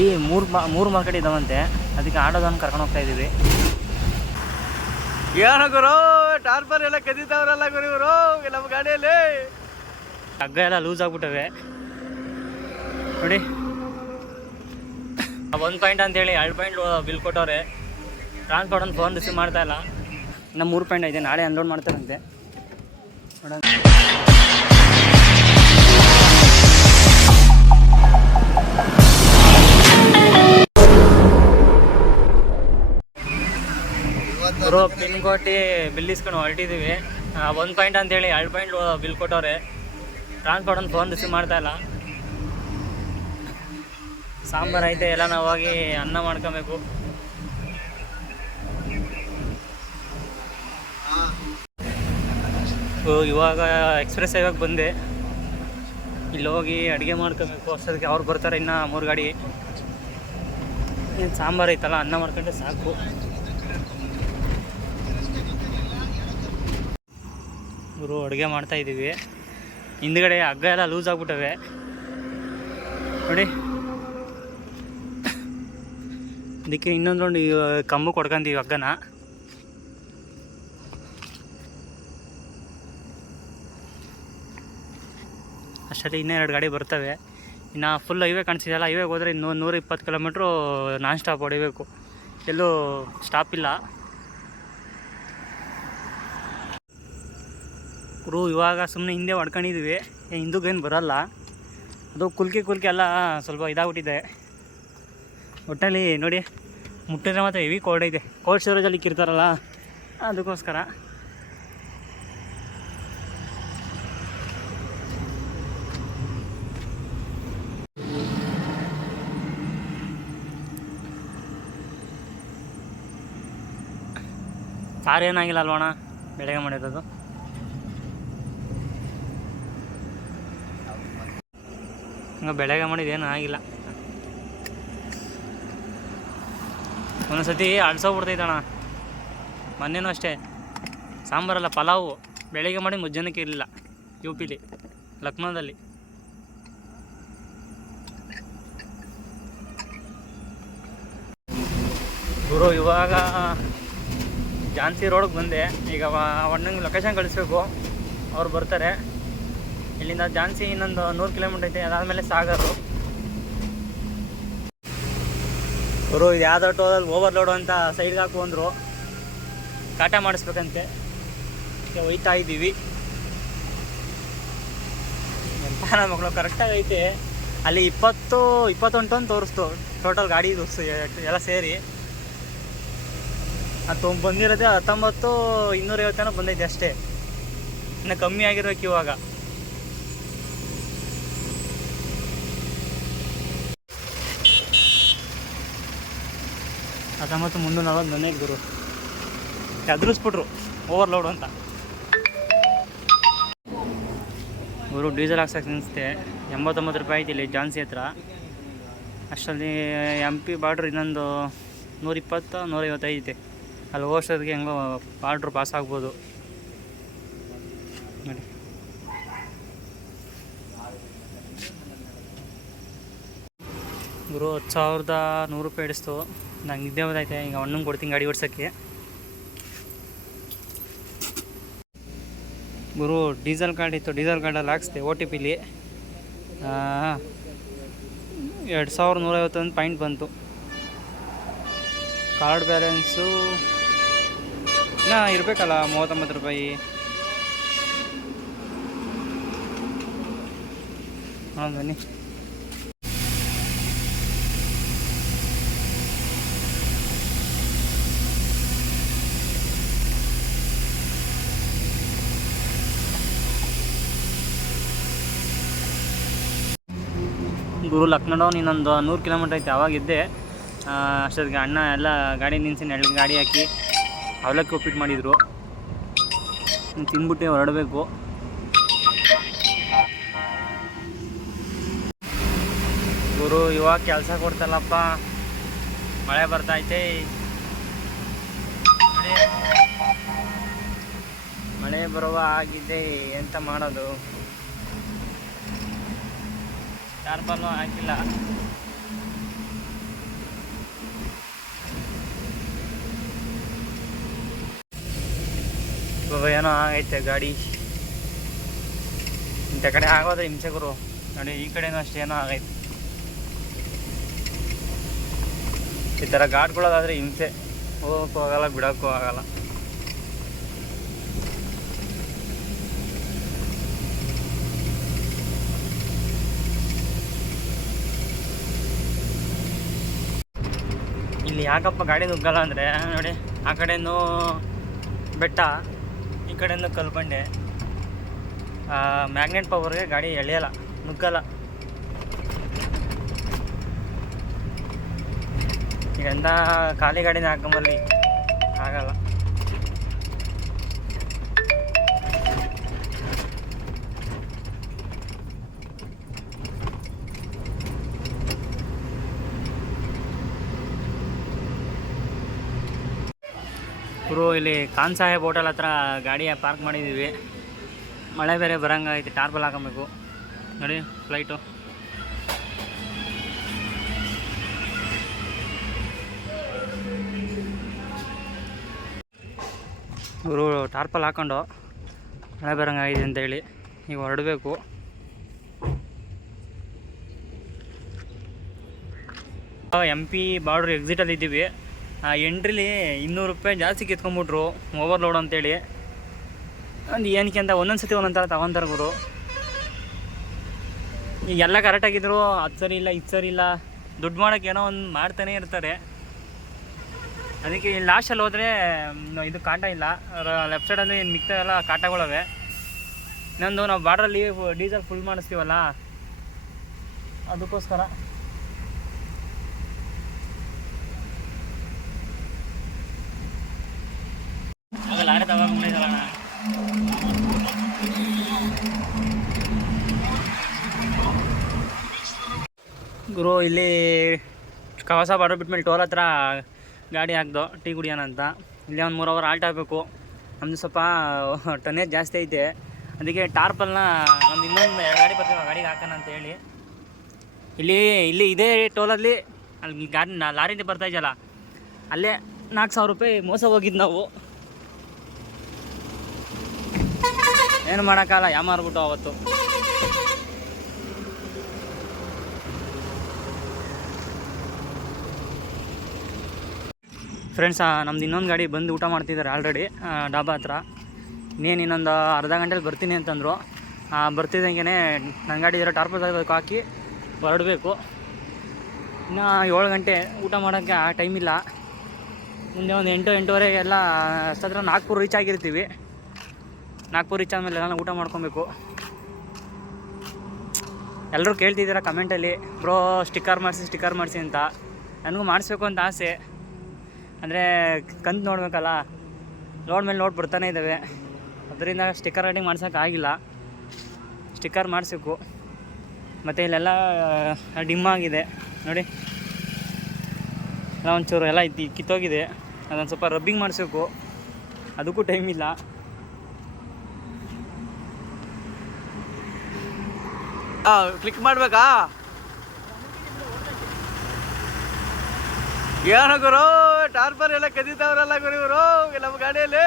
ಇಲ್ಲಿ ಮೂರು ಮಾ ಮೂರು ಮಾರ್ಕೆಟ್ ಇದಾವಂತೆ. ಅದಕ್ಕೆ ಆಡೋದನ್ನು ಕರ್ಕೊಂಡು ಹೋಗ್ತಾ ಇದ್ದೀವಿ ಏನೋ ಗುರು? ಟಾರ್ಪರ್ ಎಲ್ಲ ಕದಿತಾವ್ರಲ್ಲ ಗುರು ಇವರು? ನಮ್ಮ ಗಾಡಿಯಲ್ಲಿ. ಹಗ್ಗ ಎಲ್ಲ ಲೂಸ್ ಆಗ್ಬಿಟ್ಟವೆ. ನೋಡಿ. ಒಂದು ಪಾಯಿಂಟ್ ಅಂತೇಳಿ ಎರಡು ಪಾಯಿಂಟ್ ಬಿಲ್ ಕೊಟ್ಟವ್ರೆ. ಟ್ರಾನ್ಸ್ಪೋರ್ಟ್ ಒಂದು ಫೋನ್ ರಿಸೀವ್ ಮಾಡ್ತಾ ಇಲ್ಲ. ಇನ್ನು ಮೂರು ಪಾಯಿಂಟ್ ಇದೆ ನಾಳೆ ಅನ್ಲೋಡ್ ಮಾಡ್ತಾರಂತೆ. ನೋಡೋಣ. ಅವರು ಪಿನ್ ಕೊಟ್ಟು ಬಿಲ್ ಇಸ್ಕೊಂಡು ಹೊರಟಿದ್ದೀವಿ ಒಂದು ಪಾಯಿಂಟ್ ಅಂತೇಳಿ, ಎರಡು ಪಾಯಿಂಟ್ ಬಿಲ್ ಕೊಟ್ಟವ್ರೆ. ಟ್ರಾನ್ಸ್ಪೋರ್ಟ್ ಅಂತ ಫೋನ್ ರಿಸೀವ್ ಮಾಡ್ತಾ ಇಲ್ಲ. ಸಾಂಬಾರು ಐತೆ, ಎಲ್ಲ ನಾವು ಹೋಗಿ ಅನ್ನ ಮಾಡ್ಕೊಬೇಕು. ಇವಾಗ ಎಕ್ಸ್ಪ್ರೆಸ್ ಹೈವಾಗ ಬಂದೆ. ಇಲ್ಲಿ ಹೋಗಿ ಅಡುಗೆ ಮಾಡ್ಕೋಬೇಕು. ಅಷ್ಟೊತ್ತಿಗೆ ಅವ್ರು ಬರ್ತಾರೆ ಇನ್ನೂ ಮೂರು ಗಾಡಿ. ಸಾಂಬಾರು ಐತಲ್ಲ, ಅನ್ನ ಮಾಡ್ಕೊಂಡ್ರೆ ಸಾಕು. ಇವರು ಅಡುಗೆ ಮಾಡ್ತಾ ಇದ್ದೀವಿ. ಹಿಂದ್ಗಡೆ ಹಗ್ಗ ಎಲ್ಲ ಲೂಸ್ ಆಗ್ಬಿಟ್ಟವೆ. ನೋಡಿ. ಅದಕ್ಕೆ ಇನ್ನೊಂದು ರೌಂಡ್ ಕಂಬ ಕೊಡ್ಕೊಂತೀವಿ ಹಗ್ಗನ. ಅಷ್ಟರಲ್ಲಿ ಇನ್ನೂ ಎರಡು ಗಾಡಿ ಬರ್ತವೆ. ಇನ್ನು ಫುಲ್ ಹೈವೇ ಕಾಣಿಸಿದೆಯಲ್ಲ ಹೈವೇಗೆ ಹೋದರೆ ಇನ್ನೂ ನೂರ ಇಪ್ಪತ್ತು ಕಿಲೋಮೀಟ್ರು ನಾನ್ ಸ್ಟಾಪ್ ಹೊಡಿಬೇಕು. ಎಲ್ಲೂ ಸ್ಟಾಪ್ ಇಲ್ಲ. ಗುರು ಇವಾಗ ಸುಮ್ಮನೆ ಹಿಂದೆ ಹೊಡ್ಕೊಂಡಿದ್ದೀವಿ ಹಿಂದೂಗೇನು ಬರಲ್ಲ. ಅದು ಕುಲ್ಕಿ ಕುಲ್ಕಿ ಎಲ್ಲ ಸ್ವಲ್ಪ ಇದಾಗ್ಬಿಟ್ಟಿದೆ. ಒಟ್ಟಲ್ಲಿ ನೋಡಿ, ಮುಟ್ಟಿದ್ರೆ ಮಾತ್ರ ಹೆವಿ ಕೋಲ್ಡ್ ಐತೆ ಕೋಲ್ಡ್ ಸ್ಟೋರೇಜಲ್ಲಿ ಇಕ್ಕಿರ್ತಾರಲ್ಲ, ಅದಕ್ಕೋಸ್ಕರ. ಏನಾಗಿಲ್ಲ ಅಲ್ವಣ ಬೆಳಗ್ಗೆ ಮಾಡಿರೋದು. ಹಂಗೆ ಬೆಳಗ್ಗೆ ಏನು ಆಗಿಲ್ಲ. ಒಂದೊಂದ್ಸತಿ ಅಣ್ಣ ಮೊನ್ನೆನೂ ಅಷ್ಟೇ. ಸಾಂಬಾರಲ್ಲ, ಪಲಾವು. ಬೆಳಗ್ಗೆ ಮಾಡಿ ಮುಜ್ಜನಕ್ಕೆ ಇರಲಿಲ್ಲ, ಯು ಪಿಲಿ ಲಕ್ನೋದಲ್ಲಿ. ಗುರು, ಇವಾಗ ಜಾನ್ಸಿ ರೋಡ್ಗೆ ಬಂದೆ. ಈಗ ಅಣ್ಣಂಗೆ ಲೊಕೇಶನ್ ಕಳಿಸ್ಬೇಕು. ಅವ್ರು ಬರ್ತಾರೆ. ಇಲ್ಲಿಂದ ಝಾನ್ಸಿ ಇನ್ನೊಂದು ನೂರು ಕಿಲೋಮೀಟರ್ ಐತೆ, ಅದಾದಮೇಲೆ ಸಾಗರು. ಅವರು ಇದು ಯಾವ್ದೋ ಟೋದಲ್ಲಿ ಓವರ್ಲೋಡು ಅಂತ ಸೈಡ್ಗೆ ಹಾಕು ಅಂದರು. ಕಾಟ ಮಾಡಿಸ್ಬೇಕಂತೆ. ಒಯ್ತಾ ಇದ್ದೀವಿ. ಎಂತ ನಮ್ಮ ಮಕ್ಕಳು ಕರೆಕ್ಟಾಗಿ ಐತೆ. ಅಲ್ಲಿ ಇಪ್ಪತ್ತು, ಇಪ್ಪತ್ತೊಂದು ಅಂತ ತೋರಿಸ್ತು. ಟೋಟಲ್ ಗಾಡಿ ಎಲ್ಲ ಸೇರಿ. ಅದು ಬಂದಿರೋದೇ, ಹತ್ತೊಂಬತ್ತು ಇನ್ನೂರೈವತ್ತೇನೋ ಬಂದೈತೆ ಅಷ್ಟೇ. ಇನ್ನು ಕಮ್ಮಿ ಆಗಿರ್ಬೇಕು ಇವಾಗ. ಹತ್ತೊಂಬತ್ತು ಮುನ್ನೂರ ನಲ್ವತ್ತು ನನಗೆ ಗುರು. ಎದುರಿಸ್ಬಿಟ್ರು ಓವರ್ಲೋಡ್ ಅಂತ. ಗುರು, ಡೀಸೆಲ್ ಹಾಕ್ಸಕ್ಕೆ ನಿಲ್ಲಿಸ್ತೆ ಎಂಬತ್ತೊಂಬತ್ತು ರೂಪಾಯಿ ಐತಿ ಇಲ್ಲಿ ಜಾನ್ಸಿ ಹತ್ರ. ಅಷ್ಟರಲ್ಲಿ ಎಂ ಪಿ ಬಾರ್ಡ್ರ್ ಇನ್ನೊಂದು ನೂರಿಪ್ಪತ್ತು, ನೂರೈವತ್ತೈದು ಐತೆ ಅಲ್ಲಿ ಹೋಗೋಷ್ಟೊತ್ತಿಗೆ ಹೆಂಗೋ ಬಾರ್ಡ್ರ್ ಪಾಸ್ ಆಗ್ಬೋದು. ನೋಡಿ. ಗುರು, ಹತ್ತು ಸಾವಿರದ ನೂರು ರೂಪಾಯಿ ಹಿಡಿಸ್ತು. ನಂಗೆ ನಿದ್ದೆ ಹೋದಾಯ್ತೆ, ಈಗ ಅಣ್ಣಂಗೆ ಕೊಡ್ತೀನಿ ಗಾಡಿ ಓಡಿಸೋಕ್ಕೆ. ಗುರು, ಡೀಸೆಲ್ ಕಾರ್ಡ್ ಇತ್ತು, ಡೀಸೆಲ್ ಕಾರ್ಡಲ್ಲಿ ಹಾಕ್ಸ್ದೆ, ಓ ಟಿ ಪಿಲಿ. ಎರಡು ಸಾವಿರದ ನೂರೈವತ್ತೊಂದು ಪಾಯಿಂಟ್ ಬಂತು. ಕಾರ್ಡ್ ಬ್ಯಾಲೆನ್ಸು, ಇನ್ನೂ ಇರಬೇಕಲ್ಲ, ಮೂವತ್ತೊಂಬತ್ತು ರೂಪಾಯಿ. ಹಾಂ ಬನ್ನಿ. ಗುರು ಲಕ್ನೋ ಇನ್ನೊಂದು ನೂರು ಕಿಲೋಮೀಟ್ರ್ ಐತೆ ಅವಾಗಿದ್ದೆ ಅಷ್ಟೊತ್ತಿಗೆ ಅಣ್ಣ ಎಲ್ಲ ಗಾಡಿ ನಿಲ್ಲಿಸಿ ನೆರಳು ಗಾಡಿ ಹಾಕಿ ಅವಲಕ್ಕಿ ಉಪ್ಪಿಟ್ಟು ಮಾಡಿದರು. ತಿಂದ್ಬಿಟ್ಟು ಹೊರಡಬೇಕು. ಗುರು, ಇವಾಗ ಕೆಲಸ ಕೊಡ್ತಲ್ಲಪ್ಪ ಮಳೆ ಬರ್ತೈತೆ ಐತೆ ಮಳೆ ಬರುವ ಆಗಿದೆ ಎಂತ ಮಾಡೋದು? ಕಾರ್ಬನ್ನು ಹಾಕಿಲ್ಲ. ಇವಾಗ ಏನೋ ಆಗೈತೆ ಗಾಡಿ. ಇಂಥ ಕಡೆ ಆಗೋದ್ರೆ ಹಿಂಸೆಗರು ನೋಡಿ, ಈ ಕಡೆನೂ ಅಷ್ಟೇ ಏನೋ ಆಗೈತೆ. ಈ ಥರ ಘಾಟ್ಗಳದಾದರೆ ಹಿಂಸೆ. ಹೋಗೋಕ್ಕೂ ಆಗಲ್ಲ, ಬಿಡೋಕ್ಕೂ ಆಗಲ್ಲ. ಯಾಕಪ್ಪ ಗಾಡಿ ನುಗ್ಗಲ್ಲ ಅಂದರೆ? ನೋಡಿ, ಆ ಕಡೆಯೂ ಬೆಟ್ಟ, ಈ ಕಡೆಯೂ ಕಲ್ಬಂಡೆ. ಮ್ಯಾಗ್ನೆಟ್ ಪವರ್ಗೆ ಗಾಡಿ ಎಳೆಯಲ್ಲ, ನುಗ್ಗಲ್ಲ. ಈಗ ಎಂದ ಖಾಲಿ ಗಾಡಿನ ಹಾಕೊಂಬಲ್ಲಿ? ಆಗಲ್ಲ. ಗುರು ಇಲ್ಲಿ ಖಾನ್ ಸಾಹೇಬ್ ಹೋಟೆಲ್ ಹತ್ರ ಗಾಡಿ ಪಾರ್ಕ್ ಮಾಡಿದ್ದೀವಿ. ಮಳೆ ಬೇರೆ ಬರಂಗೈತಿ ಟಾರ್ಬಲ್ ಹಾಕೊಬೇಕು. ನೋಡಿ ಫ್ಲೈಟು ಇವರು ಟಾರ್ಪಲ್ ಹಾಕೊಂಡು ಮಳೆ ಬರಂಗಾಗಿದೆ ಅಂತೇಳಿ ಈಗ ಹೊರಡಬೇಕು. ಎಂ ಪಿ ಬಾರ್ಡ್ರ್ ಎಕ್ಸಿಟಲ್ಲಿ ಇದ್ದೀವಿ. ಆ ಎಂಟ್ರಿಲಿ ಇನ್ನೂರು ರೂಪಾಯಿ ಜಾಸ್ತಿ ಕಿತ್ಕೊಂಡ್ಬಿಟ್ರು ಓವರ್ಲೋಡ್ ಅಂತೇಳಿ. ಒಂದು ಏನಕ್ಕೆ ಅಂತ ಒಂದೊಂದು ಸತಿ ಒಂದೊಂದು ಥರ ತಗೊಂತಾರೆ ಗುರು. ಈಗ ಎಲ್ಲ ಕರೆಕ್ಟಾಗಿದ್ರು ಅದು ಸರಿ ಇಲ್ಲ, ಇದು ಸರಿ ಇಲ್ಲ, ದುಡ್ಡು ಮಾಡೋಕ್ಕೆ ಏನೋ ಒಂದು ಮಾಡ್ತಾನೆ ಇರ್ತಾರೆ. ಅದಕ್ಕೆ ಲಾಸ್ಟಲ್ಲಿ ಹೋದರೆ ಇದು ಕಾಟ ಇಲ್ಲ. ಲೆಫ್ಟ್ ಸೈಡಲ್ಲಿ ಮಿಕ್ತ ಎಲ್ಲ ಕಾಟಗಳವೆ ಇನ್ನೊಂದು ನಾವು ಬಾರ್ಡ್ರಲ್ಲಿ ಡೀಸೆಲ್ ಫುಲ್ ಮಾಡಿಸ್ತೀವಲ್ಲ, ಅದಕ್ಕೋಸ್ಕರ. ಗುರು, ಇಲ್ಲಿ ಕವಾಸ ಬಾರ್ಡರ್ ಬಿಟ್ಮೇಲೆ ಟೋಲ್ ಹತ್ರ ಗಾಡಿ ಹಾಕ್ದು, ಟೀ ಕುಡಿಯೋಣ ಅಂತ. ಇಲ್ಲೇ ಒಂದು ಮೂರು ಅವರ್ ಆಲ್ಟ್ ಆಗಬೇಕು ನಮ್ಮದು ಸ್ವಲ್ಪ ಟನ್ನೇಜ್ ಜಾಸ್ತಿ ಐತೆ. ಅದಕ್ಕೆ ಟಾರ್ಪಲ್ನ ನಮ್ಮ ಇನ್ನೊಂದು ಗಾಡಿ ಬರ್ತೀವಿ ಗಾಡಿಗೆ ಹಾಕೋಣ ಅಂತ ಹೇಳಿ. ಇಲ್ಲಿ ಇಲ್ಲಿ ಇದೇ ಟೋಲಲ್ಲಿ, ಅಲ್ಲಿ ಗಾಡಿ ಲಾರಿ ಬರ್ತಾ ಇದೆಯಲ್ಲ, ಅಲ್ಲೇ ನಾಲ್ಕು ಸಾವಿರ ರೂಪಾಯಿ ಮೋಸ ಹೋಗಿದ್ದು ನಾವು. ಏನು ಮಾಡೋಕ್ಕಲ್ಲ ಯಾಮಾರ್ಬಿಟ್ಟು ಅವತ್ತು. ಫ್ರೆಂಡ್ಸ್ ನಮ್ದು ಇನ್ನೊಂದು ಗಾಡಿ ಬಂದು ಊಟ ಮಾಡ್ತಿದ್ದಾರೆ ಆಲ್ರೆಡಿ ಡಾಬಾ ಹತ್ರ. ಇನ್ನೇನು ಇನ್ನೊಂದು ಅರ್ಧ ಗಂಟೆಲಿ ಬರ್ತೀನಿ ಅಂತಂದರು. ಬರ್ತಿದ್ದಂಗೆ ನನ್ನ ಗಾಡಿ ಇರೋ ಟಾರ್ಪಲ್ ಹಾಕಿ ಹೊರಡಬೇಕು. ಇನ್ನು ಏಳು ಗಂಟೆ ಊಟ ಮಾಡೋಕ್ಕೆ ಆ ಟೈಮ್ ಇಲ್ಲ. ಮುಂದೆ ಒಂದು ಎಂಟು ಎಂಟೂವರೆಗೆ ಎಲ್ಲ ಅಷ್ಟತ್ರ ನಾಗ್ಪುರ್ ರೀಚ್ ಆಗಿರ್ತೀವಿ. ನಾಗ್ಪುರ್ ರೀಚ್ ಆದಮೇಲೆ ಎಲ್ಲ ಊಟ ಮಾಡ್ಕೊಬೇಕು. ಎಲ್ಲರೂ ಕೇಳ್ತಿದ್ದೀರಾ ಕಮೆಂಟಲ್ಲಿ ಬ್ರೋ ಸ್ಟಿಕ್ಕರ್ ಮಾಡಿಸಿ ಸ್ಟಿಕ್ಕರ್ ಮಾಡಿಸಿ ಅಂತ. ನನಗೂ ಮಾಡಿಸ್ಬೇಕು ಅಂತ ಆಸೆ. ಅಂದರೆ ಕಂತು ನೋಡಬೇಕಲ್ಲ ಲೋಡ್ ಮೇಲೆ ಲೋಡ್ ಬರ್ತಾನೆ ಇದ್ದಾವೆ ಅದರಿಂದ ಸ್ಟಿಕ್ಕರ್ ರೈಡಿಂಗ್ ಮಾಡ್ಸೋಕ್ಕಾಗಿಲ್ಲ ಸ್ಟಿಕ್ಕರ್ ಮಾಡಿಸ್ಬೇಕು. ಮತ್ತು ಇಲ್ಲೆಲ್ಲ ಡಿಮ್ ಆಗಿದೆ. ನೋಡಿ. ಎಲ್ಲ ಒಂಚೂರು ಎಲ್ಲ ಇದ್ದು ಕಿತ್ತೋಗಿದೆ. ಅದೊಂದು ಸ್ವಲ್ಪ ರಬ್ಬಿಂಗ್ ಮಾಡಿಸ್ಬೇಕು. ಅದಕ್ಕೂ ಟೈಮ್ ಇಲ್ಲ. ಕ್ಲಿಕ್ ಮಾಡಬೇಕಾ? ಏನು ಗುರು? ಟಾರ್ಪರ್ ಎಲ್ಲ ಕದೀತಾವ್ರಲ್ಲ ಇವರು ನಮ್ಮ ಗಾಡಿಯಲ್ಲಿ.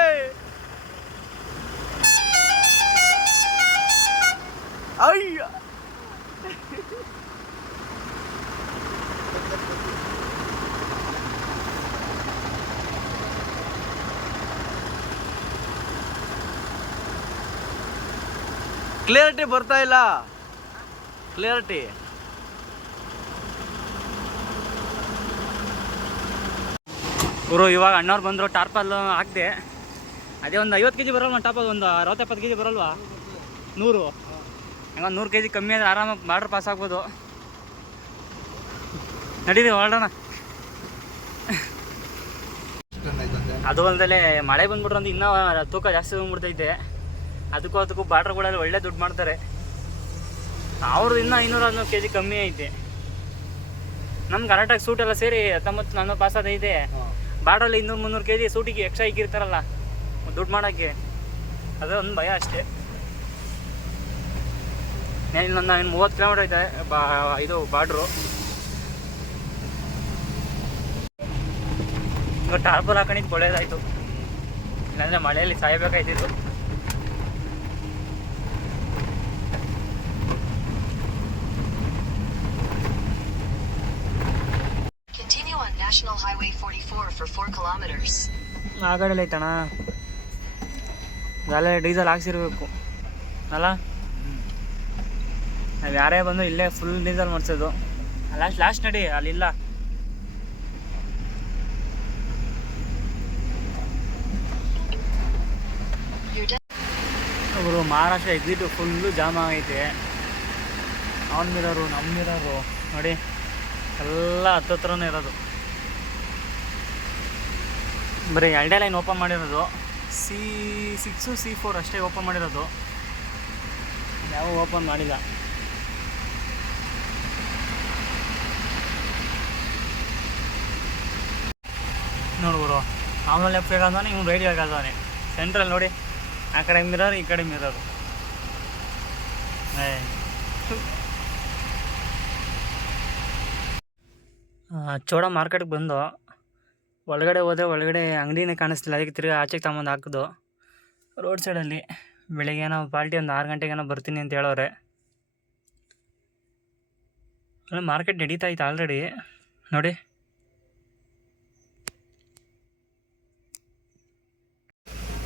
ಅಯ್ಯ. ಕ್ಲಿಯರಿಟಿ ಬರ್ತಾ ಇಲ್ಲ. ಕ್ಲಿಯರಿಟಿ ಗುರು, ಇವಾಗ ಅಣ್ಣವ್ರು ಬಂದರು, ಟಾರ್ಪಲ್ ಹಾಕಿದೆ. ಅದೇ ಒಂದು ಐವತ್ತು ಕೆ ಜಿ ಬರಲ್ವಾ ಟಾಪಲ್ ಒಂದು ಅರವತ್ತೆಪ್ಪತ್ತು ಕೆ ಜಿ ಬರಲ್ವಾ? ನೂರು. ಹಂಗ ನೂರು ಕೆ ಜಿ ಕಮ್ಮಿ ಆದರೆ ಆರಾಮಾಗಿ ಬಾರ್ಡ್ರ್ ಪಾಸ್ ಆಗ್ಬೋದು. ನಡೀರಿ, ಹೊರಡೋಣ. ಅದು ಅಲ್ಲದೆ ಮಳೆ ಬಂದ್ಬಿಟ್ರೆ ಒಂದು ಇನ್ನೂ ತೂಕ ಜಾಸ್ತಿ ಬಂದ್ಬಿಡ್ತೈತೆ. ಅದಕ್ಕೂ ಅದಕ್ಕೂ ಬಾರ್ಡ್ರ್ಗಳಲ್ಲಿ ಒಳ್ಳೆ ದುಡ್ಡು ಮಾಡ್ತಾರೆ. ಅವ್ರದ್ದು ಇನ್ನೂ ಐನೂರು ಹದಿನೈದು ಕೆ ಜಿ ಕಮ್ಮಿ ಐತೆ. ನಮ್ಗೆ ಕರೆಕ್ಟಾಗಿ ಸೂಟ್ ಎಲ್ಲ ಸೇರಿ ಹತ್ತೊಂಬತ್ತು ನಾನು ಪಾಸ್ ಅದೈತೆ ಬಾರ್ಡ್ರಲ್ಲಿ ಇನ್ನೂರು ಮುನ್ನೂರು ಕೆ ಜಿ ಸೂಟಿಗೆ ಎಕ್ಸ್ಟ್ರಾ ಇಕ್ಕಿರ್ತಾರಲ್ಲ ದುಡ್ಡು ಮಾಡೋಕ್ಕೆ. ಅದು ಒಂದು ಭಯ ಅಷ್ಟೇ. ನಾನು ನನ್ನ ಇನ್ನು ಮೂವತ್ತು ಕಿಲೋಮೀಟರ್ ಐತೆ, ಬಾ, ಇದು ಇವಾಗ ಟಾರ್ಪಲ್ ಹಾಕೊಂಡಿದ್ದು ಒಳ್ಳೇದಾಯಿತು. ಇಲ್ಲಾಂದರೆ ಮಳೆಯಲ್ಲಿ ಸಾಯಬೇಕಾಯ್ತಿತ್ತು for 4 kilometers. ಆ ಗಾಡಿಯಲ್ಲಿ ಐತಣ್ಣ. ಅಲ್ಲೇ ಡೀಸೆಲ್ ಹಾಕ್ಸಿರ್ಬೇಕು. ಅಲ್ಲ? ನಾವು ಯಾರೇ ಬಂದು ಇಲ್ಲೇ ಫುಲ್ ಡೀಸೆಲ್ ಮಾಡಿಸೋದು. ಲಾಸ್ಟ್ ಲಾಸ್ಟ್ ನಡಿ ಅಲ್ಲಿಲ್ಲ. ಒಬ್ಬರು ಮಹಾರಾಷ್ಟ್ರ ಎಕ್ಸಿಟ್ ಫುಲ್ಲು ಜಾಮ್ ಆಗೈತೆ. ಅವನ ಮಿರರು ನಮ್ಮ ಮಿರರು ನೋಡಿ. ಎಲ್ಲ ಹತ್ತತ್ರನೇ ಇರೋದು. ಬರೀ ಎರಡೇ ಲೈನ್ ಓಪನ್ ಮಾಡಿರೋದು. ಸಿ ಸಿಕ್ಸು ಸಿ ಫೋರ್ ಅಷ್ಟೇ ಓಪನ್ ಮಾಡಿರೋದು. ಯಾವ ಓಪನ್ ಮಾಡಿಲ್ಲ. ನೋಡ್ಬೋದು ಆಮೇಲೆ ಲೆಫ್ಟ್ ಹೇಳ್ದಾನೆ ಇವ್ನು ರೈಟ್ ಹೇಳ್ದಾನೆ ಸೆಂಟ್ರಲ್ ನೋಡಿ, ಆ ಕಡೆ ಮಿರರ್ ಈ ಕಡೆ ಮಿರರ್ ಚೋಡ ಮಾರ್ಕೆಟ್ಗೆ ಬಂದು ಒಳಗಡೆ ಹೋದ್ರೆ ಒಳಗಡೆ ಅಂಗಡಿನೇ ಕಾಣಿಸ್ತಿಲ್ಲ. ಅದಕ್ಕೆ ತಿರ್ಗಿ ಆಚೆಗೆ ತಗೊಂಬಂದು ಹಾಕಿದ್ದು ರೋಡ್ ಸೈಡಲ್ಲಿ ಬೆಳಿಗ್ಗೆ ಏನೋ ಪಾರ್ಟಿ ಒಂದು ಆರು ಗಂಟೆಗೇನೋ ಬರ್ತೀನಿ ಅಂತ ಹೇಳೋರೆ. ಅಲ್ಲ ಮಾರ್ಕೆಟ್ ನಡೀತಾ ಇತ್ತು ಆಲ್ರೆಡಿ. ನೋಡಿ.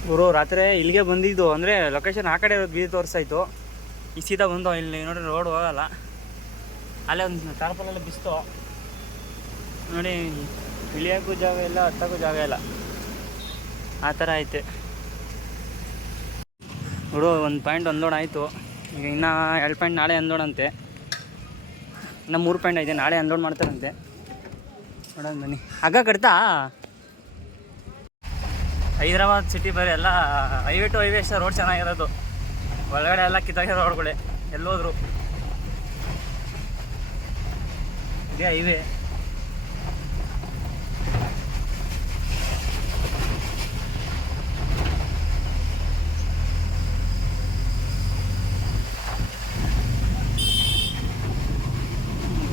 ಗುರು, ರಾತ್ರಿ ಇಲ್ಲಿಗೆ ಬಂದಿದ್ದು ಅಂದರೆ ಲೊಕೇಶನ್ ಆ ಕಡೆ ಇರೋದು ಬೀದಿ ತೋರಿಸ್ತಾಯಿತ್ತು ಈ ಸೀದಾ ಬಂದು ಇಲ್ಲಿ ನೋಡಿ ರೋಡ್ ಹೋಗಲ್ಲ. ಅಲ್ಲೇ ಒಂದು ಟಾರ್ಪಲೆಲ್ಲ ಬಿಸ್ತು. ನೋಡಿ ಇಳಿಯೋಕ್ಕೂ ಜಾಗ ಇಲ್ಲ, ಹತ್ತಕ್ಕೂ ಜಾಗ ಇಲ್ಲ. ಆ ಥರ ಐತೆ. ನೋಡು, ಒಂದು ಪಾಯಿಂಟ್ ಒಂದೋಣ ಆಯಿತು. ಈಗ ಇನ್ನೂ ಎರಡು ಪಾಯಿಂಟ್ ನಾಳೆ ಅಂದೋಣಂತೆ. ಇನ್ನು ಮೂರು ಪಾಯಿಂಟ್ ಐತೆ, ನಾಳೆ ಅನ್ಲೋಡ್ ಮಾಡ್ತಾರಂತೆ. ನೋಡೋಣ ಬನ್ನಿ. ಹಗ್ಗ ಕಡ್ತಾ ಹೈದ್ರಾಬಾದ್ ಸಿಟಿ ಬರೀ ಎಲ್ಲ ಹೈವೇ ಟು ಹೈವೇ ಅಷ್ಟೇ ರೋಡ್ ಚೆನ್ನಾಗಿರೋದು. ಒಳಗಡೆ ಎಲ್ಲ ಕಿತ್ತಾಗಿರೋ ರೋಡ್ಗಳೇ ಎಲ್ಲೋದ್ರು. ಇದೇ ಹೈವೇ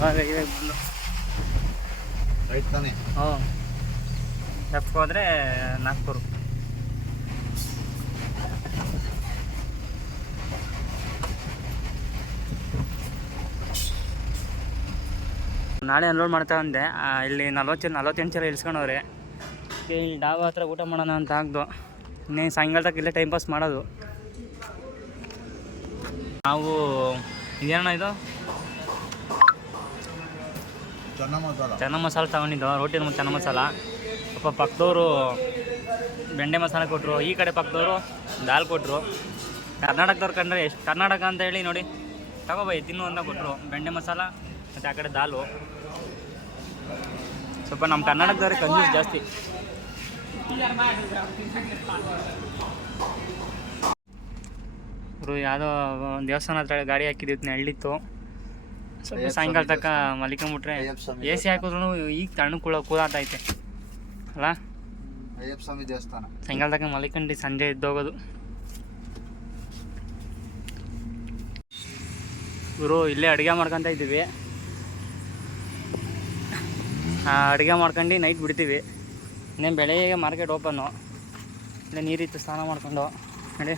ಇವಾಗ ಬಂದು. ರೈಟ್ ತಾನೆ? ಹ್ಞೂ. ಲೆಫ್ಟ್ ಹೋದರೆ ನಾಗ್ಪುರ್ ನಾಳೆ ಅನ್ಲೋಡ್ ಮಾಡ್ತಾ ಅಂದೆ ಇಲ್ಲಿ ನಲ್ವತ್ತು ನಲ್ವತ್ತೆಂಟು ಜನ ಇಳಿಸ್ಕೊಂಡವ್ರೆ. ಇಲ್ಲಿ ಡಾಬಾ ಹತ್ರ ಊಟ ಮಾಡೋಣ ಅಂತ ಆಗ್ದು. ಇನ್ನೇನು ಸಾಯಂಕಾಲ ತಕ್ಕ ಇಲ್ಲೇ ಟೈಮ್ ಪಾಸ್ ಮಾಡೋದು. ನಾವು ಇದೇನೋ ಇದು? ಚೆನ್ನ ಮಸಾಲ. ತಗೊಂಡಿದ್ದು, ರೋಟಿ ನಮ್ಮ ಚೆನ್ನ ಮಸಾಲ. ಪಾಪ ಪಕ್ಕದವರು ಬೆಂಡೆ ಮಸಾಲ ಕೊಟ್ಟರು ಈ ಕಡೆ ಪಕ್ಕದವರು ದಾಲ್ ಕೊಟ್ಟರು ಕರ್ನಾಟಕದವ್ರು ಕಂಡ್ರೆ ಎಷ್ಟು, ಕರ್ನಾಟಕ ಅಂತ ಹೇಳಿ ನೋಡಿ. ತಗೋಬೈ, ತಿನ್ನು ಅಂತ ಕೊಟ್ಟರು ಬೆಂಡೆ ಮಸಾಲ, ಮತ್ತು ಆ ಕಡೆ ದಾಲು. ಸ್ವಲ್ಪ ನಮ್ಮ ಕರ್ನಾಟಕದವ್ರಿಗೆ ಕನ್ಫ್ಯೂಸ್ ಜಾಸ್ತಿ. ಅವರು ಯಾವುದೋ ದೇವಸ್ಥಾನ ಹತ್ರ ಗಾಡಿ ಹಾಕಿದ್ದು ನೆಳ್ಳಿತ್ತು ಸ್ವಲ್ಪ ಸಾಯಂಕಾಲ ತನಕ ಮಲಿಕೊಂಬಿಟ್ರೆ ಸ್ವಾಮಿ ಎ ಸಿ ಹಾಕಿದ್ರು ಈಗ ತಣ್ಣು ಕೂದಾಟ ಕೂದಾತೈತೆ ಅಲ್ಲ? ಅಯ್ಯಪ್ಪ ಸ್ವಾಮಿ ದೇವಸ್ಥಾನ. ಸಾಯಂಕಾಲ ತನಕ ಮಲಿಕಂಡಿ ಸಂಜೆ ಇದ್ದೋಗೋದು ಇವರು ಇಲ್ಲೇ ಅಡುಗೆ ಮಾಡ್ಕೊತ ಇದ್ದೀವಿ. ಅಡುಗೆ ಮಾಡ್ಕೊಂಡು ನೈಟ್ ಬಿಡ್ತೀವಿ. ಇನ್ನೇನು ಬೆಳಗ್ಗೆ ಮಾರ್ಕೆಟ್ ಓಪನ್ನು ಇಲ್ಲೇ ನೀರಿತ್ತು ಸ್ನಾನ ಮಾಡ್ಕೊಂಡು ನೋಡಿ.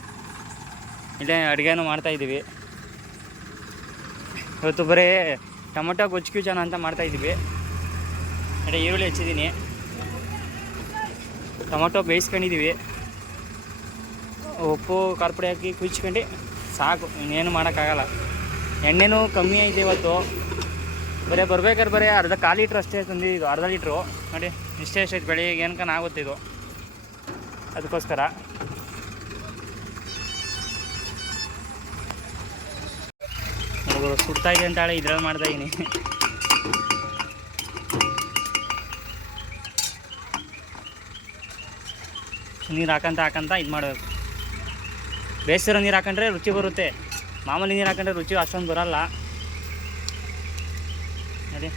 ಇಲ್ಲೇ ಅಡುಗೆನೂ ಮಾಡ್ತಾಯಿದ್ದೀವಿ ಇವತ್ತು ಬರೀ ಟೊಮೊಟೊ ಗೊಜ್ಜು ಕ್ಯೂಚನ ಅಂತ ಮಾಡ್ತಾಯಿದ್ದೀವಿ ನೋಡಿ ಈರುಳ್ಳಿ ಹೆಚ್ಚಿದ್ದೀನಿ. ಟೊಮೊಟೊ ಬೇಯಿಸ್ಕೊಂಡಿದ್ದೀವಿ. ಉಪ್ಪು ಕಾರ್ಪುಡಿ ಹಾಕಿ ಕುಚ್ಕೊಂಡು ಸಾಕು, ಇನ್ನೇನು ಮಾಡೋಕ್ಕಾಗಲ್ಲ. ಎಣ್ಣೆನೂ ಕಮ್ಮಿ ಐತೆ ಇವತ್ತು. ಬರೀ ಬರ್ಬೇಕಾದ್ರೆ ಬರೀ ಅರ್ಧ ಕಾಲು ಲೀಟ್ರ್ ಅಷ್ಟೇ ತಂದಿದ್ದು ಅರ್ಧ ಲೀಟ್ರು. ನೋಡಿ, ಇಷ್ಟೇ ಎಷ್ಟೈತೆ ಬೆಳಿಗ್ಗೆ ಏನಕನ ಆಗುತ್ತಿದ್ದು ಅದಕ್ಕೋಸ್ಕರ. ಹುಡುಗರು ಸುಡ್ತಾ ಇದೆ ಅಂತ ಹೇಳಿ ಇದ್ರಲ್ಲಿ ಮಾಡ್ತಾ ಇದೀನಿ. ನೀರು ಹಾಕಂತ ಹಾಕಂತ ಇದು ಮಾಡಬೇಕು. ಬೇಸಿರೋ ನೀರು ಹಾಕೊಂಡ್ರೆ ರುಚಿ ಬರುತ್ತೆ. ಮಾಮೂಲಿ ನೀರು ಹಾಕೊಂಡ್ರೆ ರುಚಿ ಅಷ್ಟೊಂದು ಬರಲ್ಲ. ನೋಡಿ.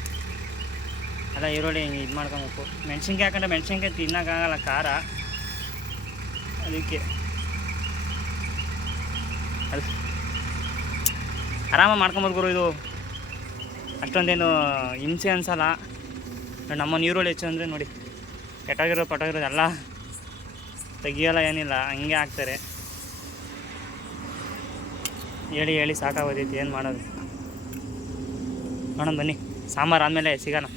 ಅಲ್ಲ, ಈರುಳ್ಳಿ ಹಿಂಗೆ ಇದು ಮಾಡ್ಕೊಬೇಕು. ಮೆಣಸಿನ್ಕಾಯಿ ಹಾಕೊಂಡ್ರೆ ಮೆಣಸಿನ್ಕಾಯಿ ತಿನ್ನೋಕ್ಕಾಗಲ್ಲ ಖಾರ. ಅದಕ್ಕೆ. ಅದು ಆರಾಮಾಗಿ ಮಾಡ್ಕೊಬೋದು ಗುರು ಇದು. ಅಷ್ಟೊಂದೇನು ಹಿಂಸೆ ಅನ್ಸಲ್ಲ. ನಮ್ಮ ನೀರುಳ್ಳಿ ಹೆಚ್ಚು ಅಂದರೆ ನೋಡಿ, ಕೆಟ್ಟಾಗಿರೋ ಪಟಾಗಿರೋದು ಎಲ್ಲ ತೆಗಿಯೋಲ್ಲ ಏನಿಲ್ಲ, ಹಂಗೆ ಹಾಕ್ತಾರೆ. ಹೇಳಿ ಹೇಳಿ ಸಾಕಾಗೋದೈತಿ, ಏನು ಮಾಡೋದು? ನೋಡೋಣ ಬನ್ನಿ, ಸಾಂಬಾರು ಆದಮೇಲೆ ಸಿಗೋಣ.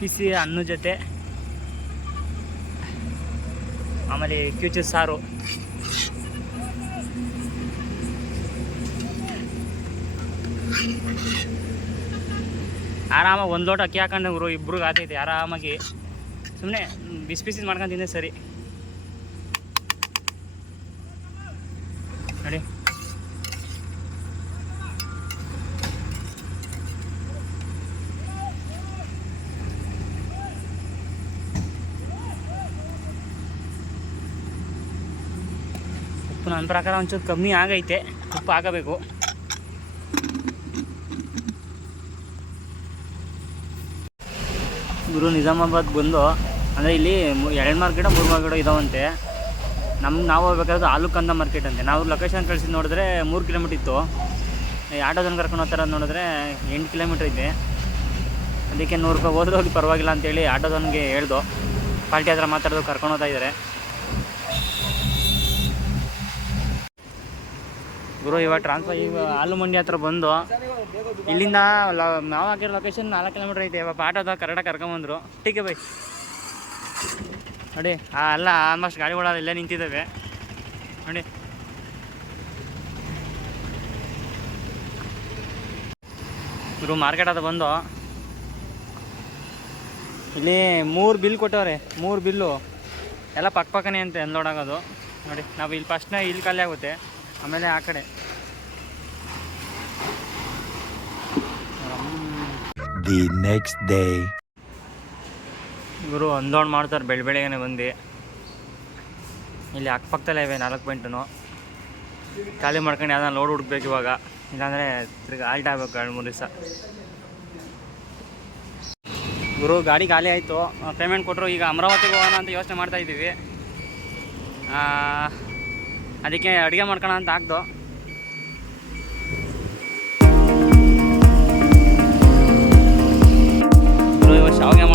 ಬಿಸಿ ಅನ್ನ ಜೊತೆ ಆಮೇಲೆ ಕ್ಯೂಚು ಸಾರು. ಆರಾಮಾಗಿ ಒಂದು ಲೋಟ ಅಕ್ಕಿ ಹಾಕೊಂಡು ಇವರು ಇಬ್ರಿಗೆ ಆತೈತೆ, ಆರಾಮಾಗಿ. ಸುಮ್ಮನೆ ಬಿಸಿ ಬಿಸಿ ಮಾಡ್ಕೊಂಡು ಸರಿ. ನೋಡಿ. ನನ್ನ ಪ್ರಕಾರ ಒಂಚೂರು ಕಮ್ಮಿ ಆಗೈತೆ, ಉಪ್ಪು ಹಾಕಬೇಕು. ಗುರು ನಿಜಾಮಾಬಾದ್ ಬಂದು, ಅಂದರೆ ಇಲ್ಲಿ ಎರಡು ಮಾರ್ಕೆಟ, ಮೂರು ಮಾರ್ಕೆಟ ಇದಾವಂತೆ. ನಮ್ಗೆ ನಾವು ಹೋಗ್ಬೇಕಾದ್ರೆ ಆಲೂಕಂದ ಮಾರ್ಕೆಟ್ ಅಂತೆ. ನಾವು ಲೊಕೇಶನ್ ಕಳಿಸಿ ನೋಡಿದ್ರೆ ಮೂರು ಕಿಲೋಮೀಟ್ರ್ ಇತ್ತು. ಆಟೋದನ್ನು ಕರ್ಕೊಂಡು ಅಂತ ನೋಡಿದ್ರೆ ಎಂಟು ಕಿಲೋಮೀಟ್ರ್ ಇದೆ. ಅದಕ್ಕೆ ನೂರು ರೂಪಾಯಿ ಹೋದ್ರೆ ಹೋಗಿ ಪರವಾಗಿಲ್ಲ ಅಂತೇಳಿ ಆಟೋದವನಿಗೆ ಹೇಳ್ದು, ಪಾರ್ಟಿ ಹತ್ರ ಮಾತಾಡೋದು ಕರ್ಕೊಂಡು ಹೋಗ್ತಾ ಇದ್ದಾರೆ ಗುರು, ಇವಾಗ ಟ್ರಾನ್ಸ್ಫರ್ ಈಗ ಹಾಲು ಮಂಡಿ ಹತ್ರ ಬಂದು, ಇಲ್ಲಿಂದ ನಾವು ಹಾಕಿರೋ ಲೊಕೇಶನ್ ನಾಲ್ಕು ಕಿಲೋಮೀಟ್ರ್ ಐತೆ. ಇವಾಗ ಆಟೋದಾಗ ಕರೆಕ್ಟಾಗಿ ಕರ್ಕೊಂಬಂದ್ರು. ಟೀಕೆ ಬೈ. ನೋಡಿ ಅಲ್ಲ ಆಲ್ಮೋಸ್ಟ್ ಗಾಡಿಗಳು ಇಲ್ಲೇ ನಿಂತಿದ್ದಾವೆ. ನೋಡಿ. ಗುರು, ಮಾರ್ಕೆಟ್ ಅದು ಬಂದು, ಇಲ್ಲಿ ಮೂರು ಬಿಲ್ ಕೊಟ್ಟವ್ರೆ, ಮೂರು ಬಿಲ್ಲು. ಎಲ್ಲ ಪಕ್ಕ ಪಕ್ಕನೇ ಅಂತೆ ಅನ್ಲೋಡ್ ಆಗೋದು. ನೋಡಿ, ನಾವು ಇಲ್ಲಿ ಫಸ್ಟ್ನೇ ಇಲ್ಲಿ ಖಾಲಿ ಆಗುತ್ತೆ. ಆಮೇಲೆ ಆ ಕಡೆ. ದಿ ನೆಕ್ಸ್ಟ್ ಡೇ ಗುರು ಅಂದೋಣ ಮಾಡ್ತಾರೆ ಬೆಳ ಬೆಳಗ್ಗೆನೆ ಬಂದು. ಇಲ್ಲಿ ಅಕ್ಕಪಕ್ಕದಲ್ಲೇ ಇವೆ ನಾಲ್ಕು ಪಾಯಿಂಟು ಖಾಲಿ ಮಾಡ್ಕೊಂಡು ಯಾವ್ದಾನ ಲೋಡ್ ಹುಡ್ಕ್ಬೇಕು ಇವಾಗ. ಇಲ್ಲಾಂದರೆ ತಿರ್ಗಿ ಆಲ್ಟ್ ಆಗ್ಬೇಕು ಎರಡು ಮೂರು ದಿವಸ. ಗುರು ಗಾಡಿ ಖಾಲಿ ಆಯಿತು. ಪೇಮೆಂಟ್ ಕೊಟ್ಟರು ಈಗ ಅಮರಾವತಿಗೆ ಹೋಗೋಣ ಅಂತ ಯೋಚನೆ ಮಾಡ್ತಾ ಇದ್ದೀವಿ. ಅದಕ್ಕೆ ಅಡುಗೆ ಮಾಡ್ಕೋಣ ಅಂತ ಹಾಕ್ದು ಇವಾಗ ಶಾವಿಗೆ